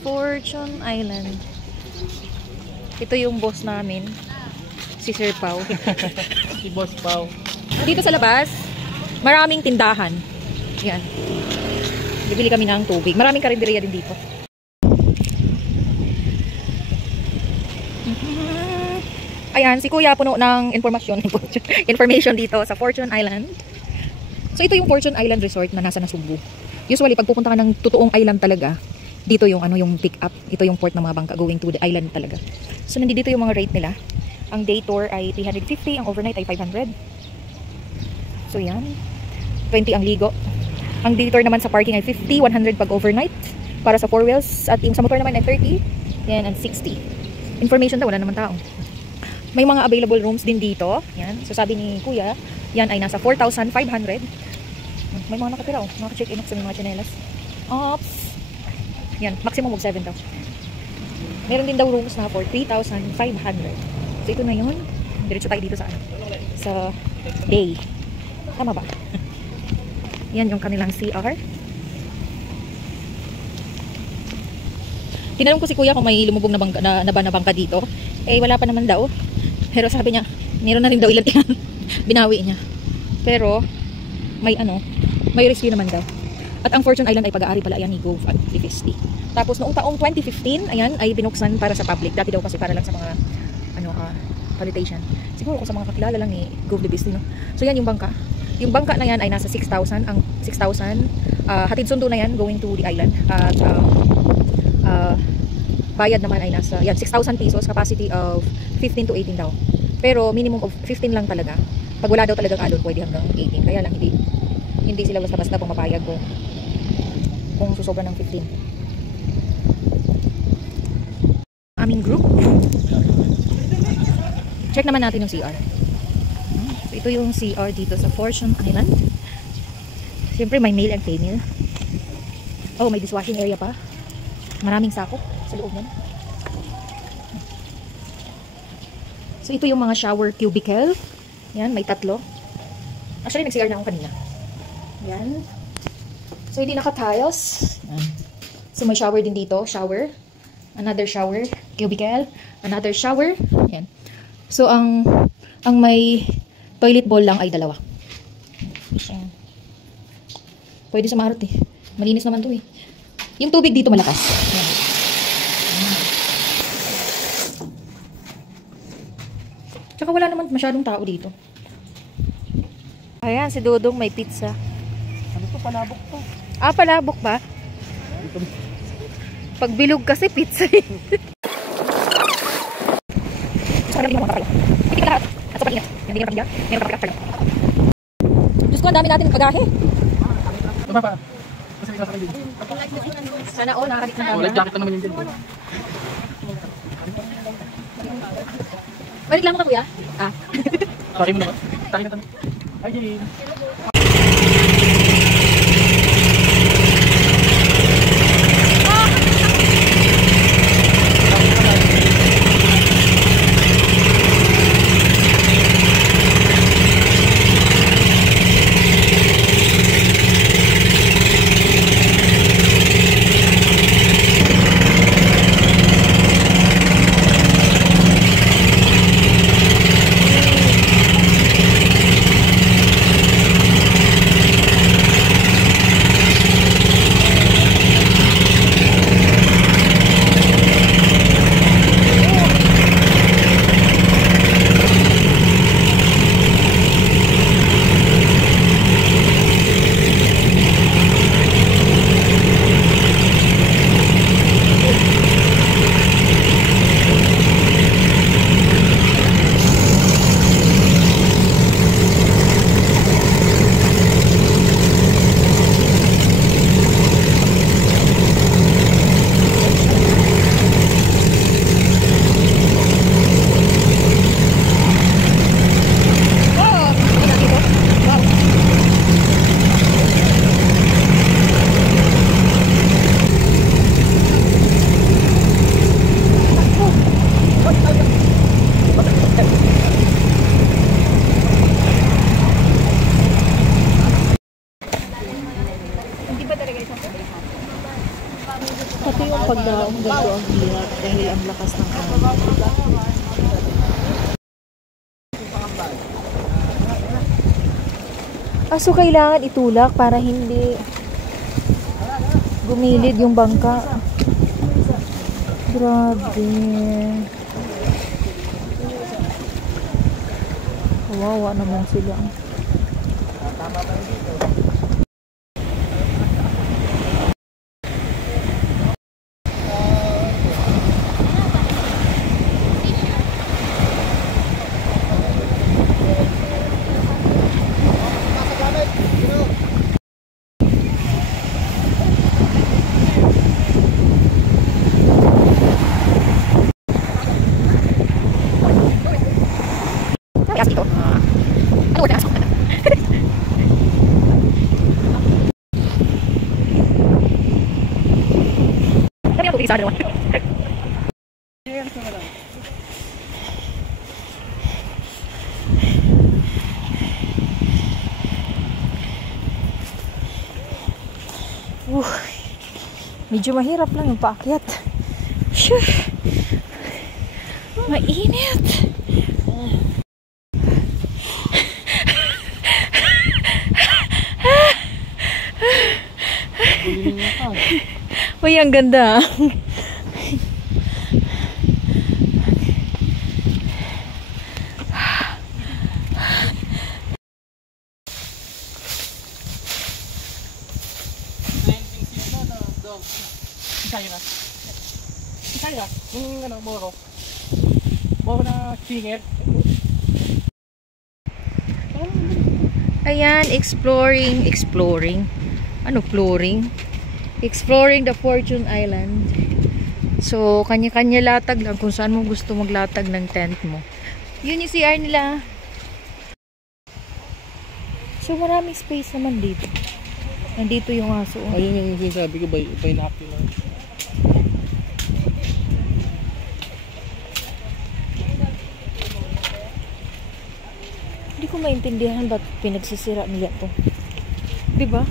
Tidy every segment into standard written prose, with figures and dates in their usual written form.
Fortune Island. Ito yung boss namin, si Sir Pao. Si Boss Pao. Dito sa labas, maraming tindahan. Yan. Bibili kami ng tubig. Maraming karinderya din dito. Ayan, si Kuya puno ng information dito sa Fortune Island. So ito yung Fortune Island Resort na nasa Nasugbu. Usually pag pupunta ka ng totoong island talaga, dito yung yung pick up. Ito yung port ng mga bangka going to the island talaga. So nandito yung mga rate nila. Ang day tour ay 350, ang overnight ay 500. So yan. 20 ang ligo. Ang day tour naman sa parking ay 50, 100 pag overnight para sa 4 wheels, at yung sa motor naman ay 30, yan, and 60. Information daw, wala naman tao. May mga available rooms din dito. Yan. So sabi ni Kuya, yan ay nasa 4,500. May mga nakatira, naka-check-in sa mga chanelas. Oops. Yan, maximum of 7 daw. Meron din daw rooms na for 3,500. So ito na yun. Diretso tayo dito sa day. Tama ba? Yan yung kanilang CR. Tinanong ko si Kuya kung may lumubog na bangka dito. Eh wala pa naman daw. Pero sabi niya, meron na rin daw ilan yan. Binawi niya. Pero may may rescue naman daw. At ang Fortune Island ay pag-aari pala yan ni Gove at Livisti. Tapos noong taong 2015, ayan, ay binuksan para sa public. Dati daw kasi para lang sa mga pallitation. Siguro kung sa mga kakilala lang ni Gove Livisti, no? So yan yung bangka. Yung bangka na yan ay nasa 6,000. Ang 6,000, hatid sundo na yan going to the island. At bayad naman ay nasa, yan, 6,000 pesos, capacity of 15 to 18 daw. Pero minimum of 15 lang talaga. Pag wala daw talagang alon, pwede hanggang 18. Kaya lang hindi sila basta-basta pumapayag kung susobra ng 15. Aming group. Check naman natin yung CR. So, ito yung CR dito sa Fortune Island. Siyempre may male and female. Oh, may dishwashing area pa. Maraming sako sa loob na. So ito yung mga shower cubicle. Yan, may 3. Actually nag-CR na ako kanina. Yan. So hindi naka-tiles. So may shower din dito, shower. Another shower cubicle, another shower. Yan. So ang may toilet bowl lang ay 2. Yan. Pwede sa marot eh. Malinis naman 'to eh. Yung tubig dito malakas. Yan. Tsaka wala naman masyadong tao dito. Ayan, si Dudong may pizza. Ano to? Palabok to. Ah, palabok ba? Pag bilog kasi pizza eh. Diyos ko, ang dami natin ng pagahe. Diba pa? Sana all, nakakadit na kami. Light jacket lang naman yung dyan. May reklamo ka, Kuya? Ah. Sorry mo naman. Tayo na tayo. Hi, Jane. Pagdaong ganito ang hirap dahil ang lakas ng alon. So kailangan itulak para hindi gumilid yung bangka. Grabe. Kawawa naman sila. Dito. Ano wala? Kami ang tubig sa dalawa. Medyo mahirap lang yung paakyat. Mainit. Uy, ang ganda. Isaya, yung ano, Moro. Moro na singer. Ayan, exploring. Ano, exploring the Fortune Island. So, kanya-kanya latag lang kung saan mo gusto maglatag ng tent mo. Yun yung CR nila. So, maraming space naman dito. Nandito yung aso. Ayun yung sinasabi ko, binocular lang. Hindi ko maintindihan ba't pinagsisira nila to. Diba?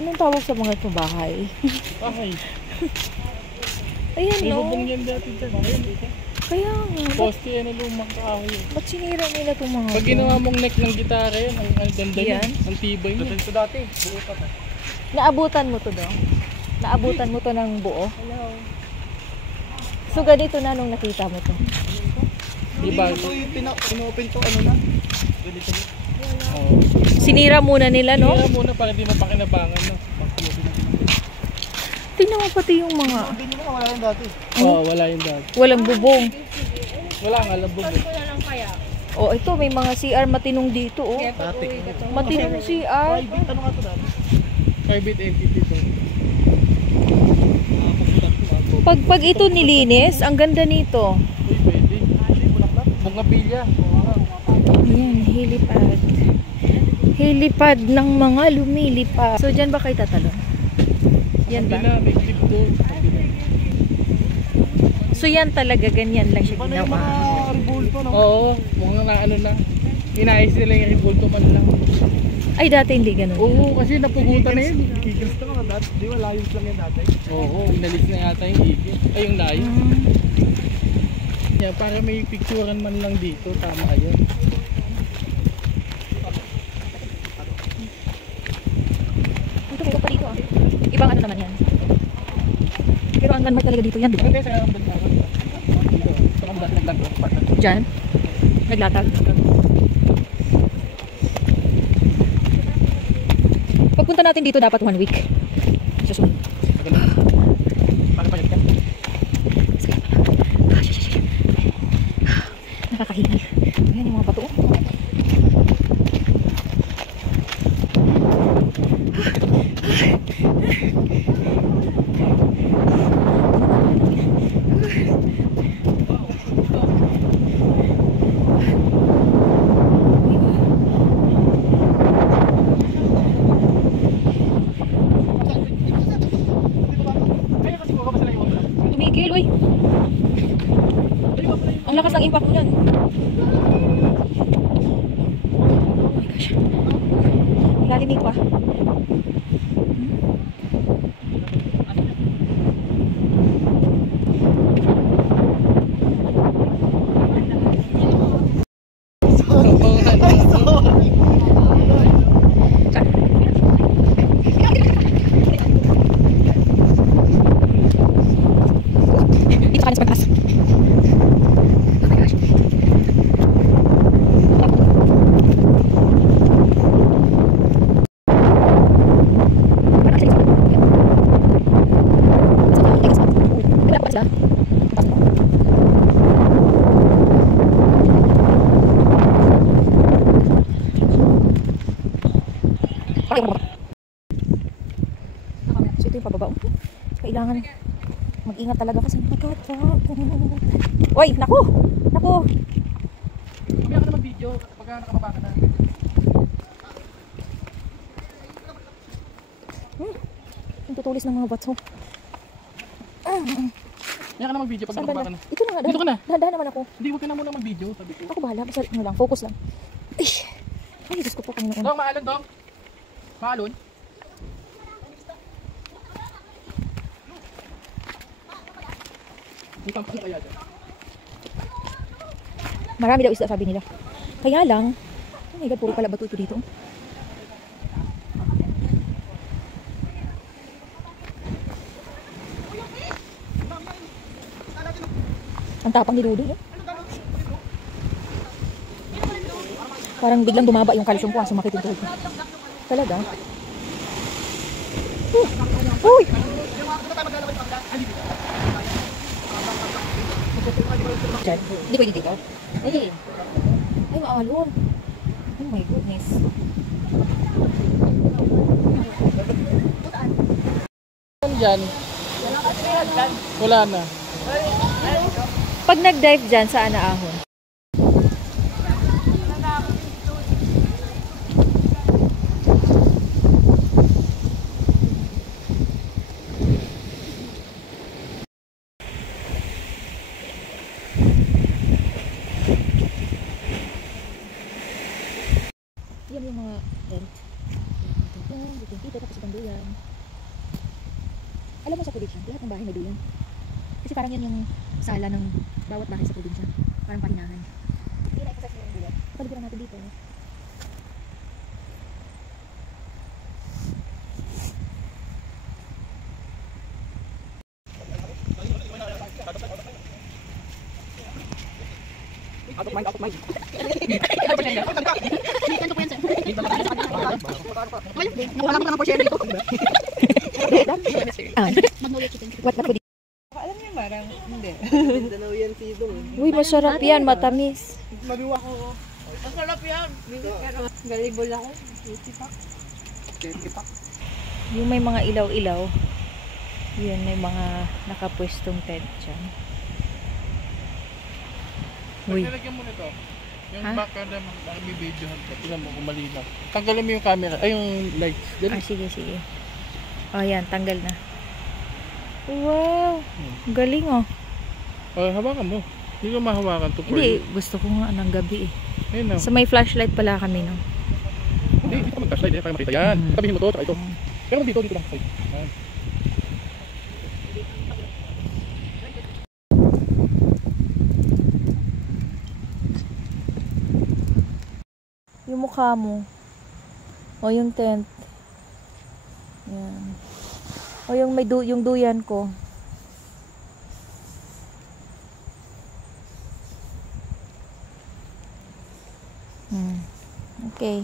Anong tawag sa mga itong bahay? Bahay. Ayan, May no? bubong yan dati dyan. Kaya nga. Poste yan na lumang kahoy. Ba't sinira nila itong mga Pag ginawa mong neck ng gitara yan, ang ganda yan? yan. Ang tibay niya. Ito dati, buo pa. Naabutan mo to daw? Naabutan mo to ng buo? Hello. So, ganito na nung nakita mo to? Diba? Ito yung pinopen to, ano na? Ganito na. Oo. Sinira muna nila, no? Sinira muna para di mapakinabangan, no? Tingnan mo pati yung mga... Sabi nyo na wala yung dati. Oo, wala yung dati. Walang bubong. Wala nga, labog. Oh, ito, may mga CR matinong dito, oh. Dati. Matinong CR. Private, ano nga to dati? Private entity to. Pag ito nilinis, ang ganda nito. Uy, pwede. Bungapilya. Ayan, helipad. Helipad ng mga lumilipad. So, dyan ba kayo tatalon? Yan ba? Kabila, may clip doon. So, yan talaga, ganyan lang siya Paano yung ginawa. mga revolto, no? Oo, mukhang na ano lang. Inayos nila yung revolto man lang. Ay, dati hindi ganun. Oo, kasi napugutan na yun. Eagles to nga dati. Di ba, lions lang yan dati? Oo, inalis na yata yung igil. Ay, yung layo. Yeah, para may picturean man lang dito, tama yun. Ito pa dito, ah. Ibang ano naman yan. Pero ang landmark talaga dito yan, di ba? Hindi, sa Bantaran. Dito, sa kambat, naglag. Diyan. Naglatag. Pagpunta natin dito dapat 1 week. Susunod. Pakipayag ka. Nakakahingi. Ayan yung mga bato. Tumigil, uy. Ang lakas ng impact mo yan. Oh my gosh. Ilalimig pa. ito yung pababa. Kailangan mag-ingat talaga kasi magkata. Uy, naku! Naku! Kami ka na mag-video pagka nakababa ka na. Yung tutulis ng mga bato. Kaya ka na mag-video pag Saan nakababa banda? ka na. Ito na nga. Dito ka na. Dahan naman ako. Hindi, huwag ka na muna mag-video. Sabi ko. Ako bahala. Basta ano lang. Focus lang. Ay, Diyos ko po Panginoon. Dong, maalon, Dong. Maalon. May kampo kaya dyan. Marami daw isda sabi nila. Kaya lang, oh my God, puro pala bato ito dito. Ang tapang ni Dudu, eh. Parang biglang bumaba yung calcium ko, sumakit yung tuhod ko. Talaga? Uy! Diyan? Hindi pwede dito? Ay, maalon. Oh my goodness. Dyan. Wala na. Pag nag-dive dyan, saan na ahon? Yan yung mga tent. Dito, tapos itong duyan. Alam mo sa probinsya, lahat ng bahay may duyan. Kasi parang yan yung sala ng bawat bahay sa probinsya. Parang pahinahan. Hindi na-exercise mo yung duyan. Paliburan natin dito. What na po dito? Alam niyo marang hindi. Mindanao yan si Idong. Uy, masarap yan, matamis. Maluwa ko. Masarap yan. Galibol ako. 20 pack. Yung may mga ilaw-ilaw. Yun, may mga nakapwestong tent dyan. Uy. Nilagyan mo nito. Yung Ha? background naman, nakibibidyohan ka. Tingnan mo kung malinaw. Tanggalin mo yung camera, ay yung lights. Dali. Sige, sige. Oh, yan, tanggal na. Wow! Galing oh. Hawakan mo. Hindi ko mahawakan to for Hindi, you. gusto ko nga ng gabi eh. Ayun na. So may flashlight pala kami no. Hindi, dito mag-flashlight para makita yan. Tabihin mo to, tsaka ito. Pero dito lang. Ayan. Yung mukha mo. O yung tent. Yan. O yung may yung duyan ko. Okay.